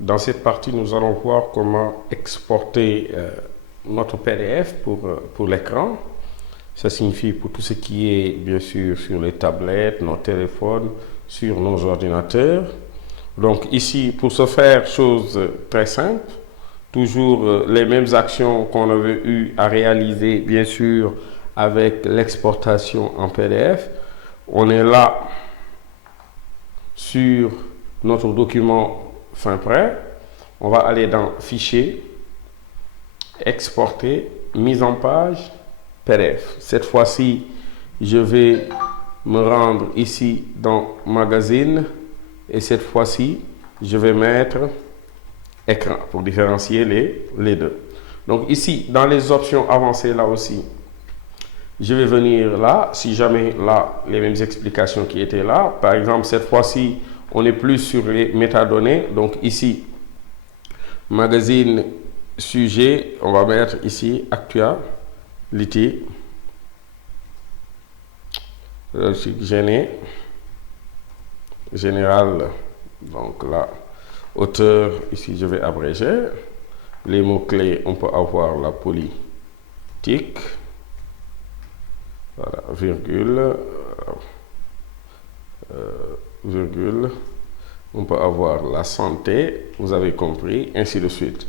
Dans cette partie, nous allons voir comment exporter notre PDF pour l'écran. Ça signifie pour tout ce qui est, bien sûr, sur les tablettes, nos téléphones, sur nos ordinateurs. Donc ici, pour ce faire, chose très simple, toujours les mêmes actions qu'on avait eu à réaliser, bien sûr, avec l'exportation en PDF. On est là sur notre document fin prêt. On va aller dans Fichier, Exporter, Mise en page, PDF. Cette fois-ci, je vais me rendre ici dans Magazine et cette fois-ci, je vais mettre Écran pour différencier les deux. Donc ici, dans les options avancées, là aussi, je vais venir là, si jamais là, les mêmes explications qui étaient là. Par exemple, cette fois-ci, on est plus sur les métadonnées. Donc ici, Magazine, Sujet, on va mettre ici Actualité, Général, donc là, auteur, ici je vais abréger. Les mots-clés, on peut avoir la politique, voilà, virgule, virgule, on peut avoir la santé, vous avez compris, ainsi de suite.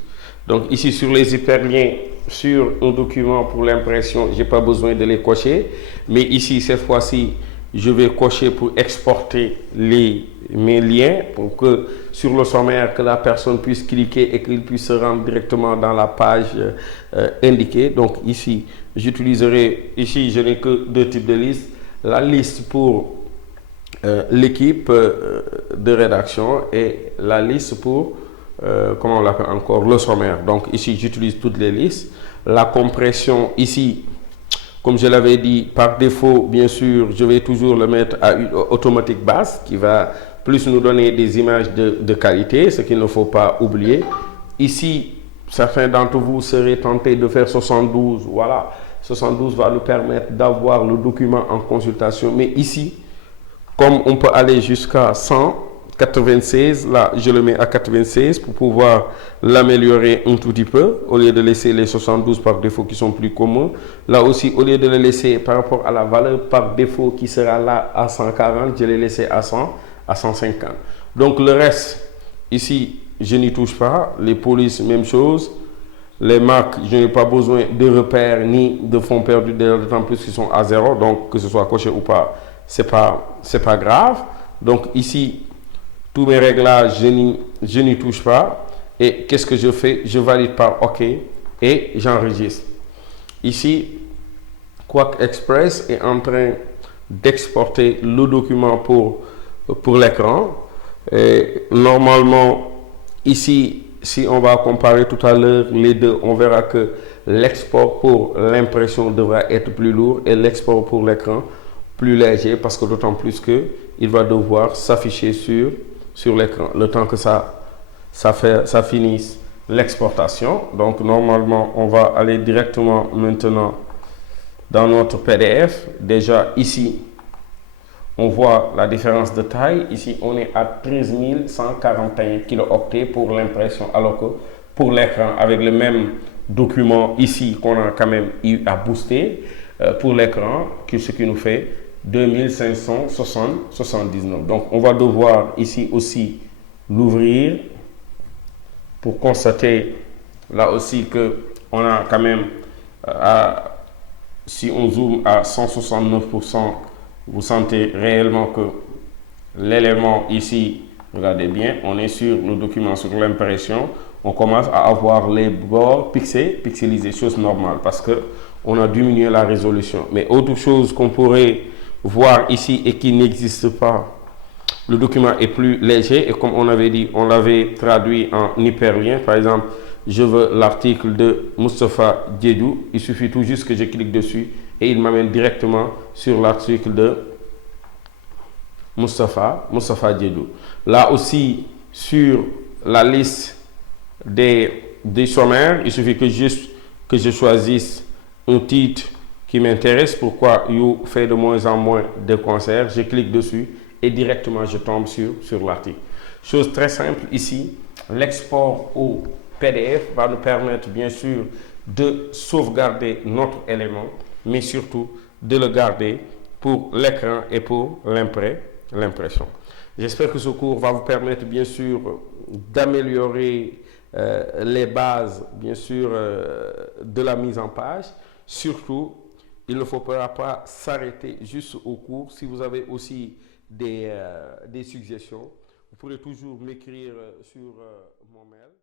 Donc ici sur les hyperliens, sur un document pour l'impression, je n'ai pas besoin de les cocher, mais ici cette fois-ci, je vais cocher pour exporter mes liens pour que sur le sommaire, que la personne puisse cliquer et qu'il puisse se rendre directement dans la page indiquée. Donc ici, j'utiliserai, ici je n'ai que deux types de listes. La liste pour l'équipe de rédaction et la liste pour, comment on l'appelle encore, le sommaire. Donc ici, j'utilise toutes les listes. La compression ici, comme je l'avais dit, par défaut, bien sûr, je vais toujours le mettre à une automatique basse qui va plus nous donner des images de qualité, ce qu'il ne faut pas oublier. Ici, certains d'entre vous seraient tentés de faire 72. Voilà, 72 va nous permettre d'avoir le document en consultation. Mais ici, comme on peut aller jusqu'à 196, là, je le mets à 96 pour pouvoir l'améliorer un tout petit peu, au lieu de laisser les 72 par défaut qui sont plus communs. Là aussi, au lieu de le laisser par rapport à la valeur par défaut qui sera là à 140, je l'ai laissé à 100, à 150. Donc le reste, ici, je n'y touche pas. Les polices, même chose. Les marques, je n'ai pas besoin de repères ni de fonds perdus, d'autant plus qu'ils sont à 0, donc que ce soit coché ou pas, c'est pas grave. Donc ici, tous mes réglages, je n'y touche pas. Et qu'est-ce que je fais? Je valide par OK et j'enregistre. Ici, Quack Express est en train d'exporter le document pour l'écran. Normalement, ici, si on va comparer tout à l'heure les deux, on verra que l'export pour l'impression devra être plus lourd et l'export pour l'écran plus léger, parce que d'autant plus qu'il va devoir s'afficher sur l'écran le temps que ça finisse l'exportation. Donc normalement, on va aller directement maintenant dans notre PDF. Déjà ici, on voit la différence de taille. Ici, on est à 13 141 kilooctets pour l'impression, alors que pour l'écran, avec le même document ici qu'on a quand même eu à booster, pour l'écran, ce qui nous fait 2579. Donc, on va devoir ici aussi l'ouvrir pour constater là aussi que on a quand même, si on zoome à 169%, vous sentez réellement que l'élément ici, regardez bien, on est sur le document, sur l'impression, on commence à avoir les bords pixelisés, chose normale, parce que on a diminué la résolution. Mais autre chose qu'on pourrait voir ici et qui n'existe pas, le document est plus léger et comme on avait dit, on l'avait traduit en hyperlien. Par exemple, je veux l'article de Moustapha Diédhiou, il suffit tout juste que je clique dessus et il m'amène directement sur l'article de Moustapha Diédhiou. Là aussi, sur la liste des sommaires, il suffit que je choisisse un titre qui m'intéresse. Pourquoi You fait de moins en moins de concerts. Je clique dessus et directement je tombe sur l'article. Chose très simple ici, l'export au PDF va nous permettre bien sûr de sauvegarder notre élément, mais surtout de le garder pour l'écran et pour l'impression. J'espère que ce cours va vous permettre bien sûr d'améliorer les bases bien sûr de la mise en page. Surtout, il ne faudra pas s'arrêter juste au cours. Si vous avez aussi des suggestions, vous pourrez toujours m'écrire sur mon mail.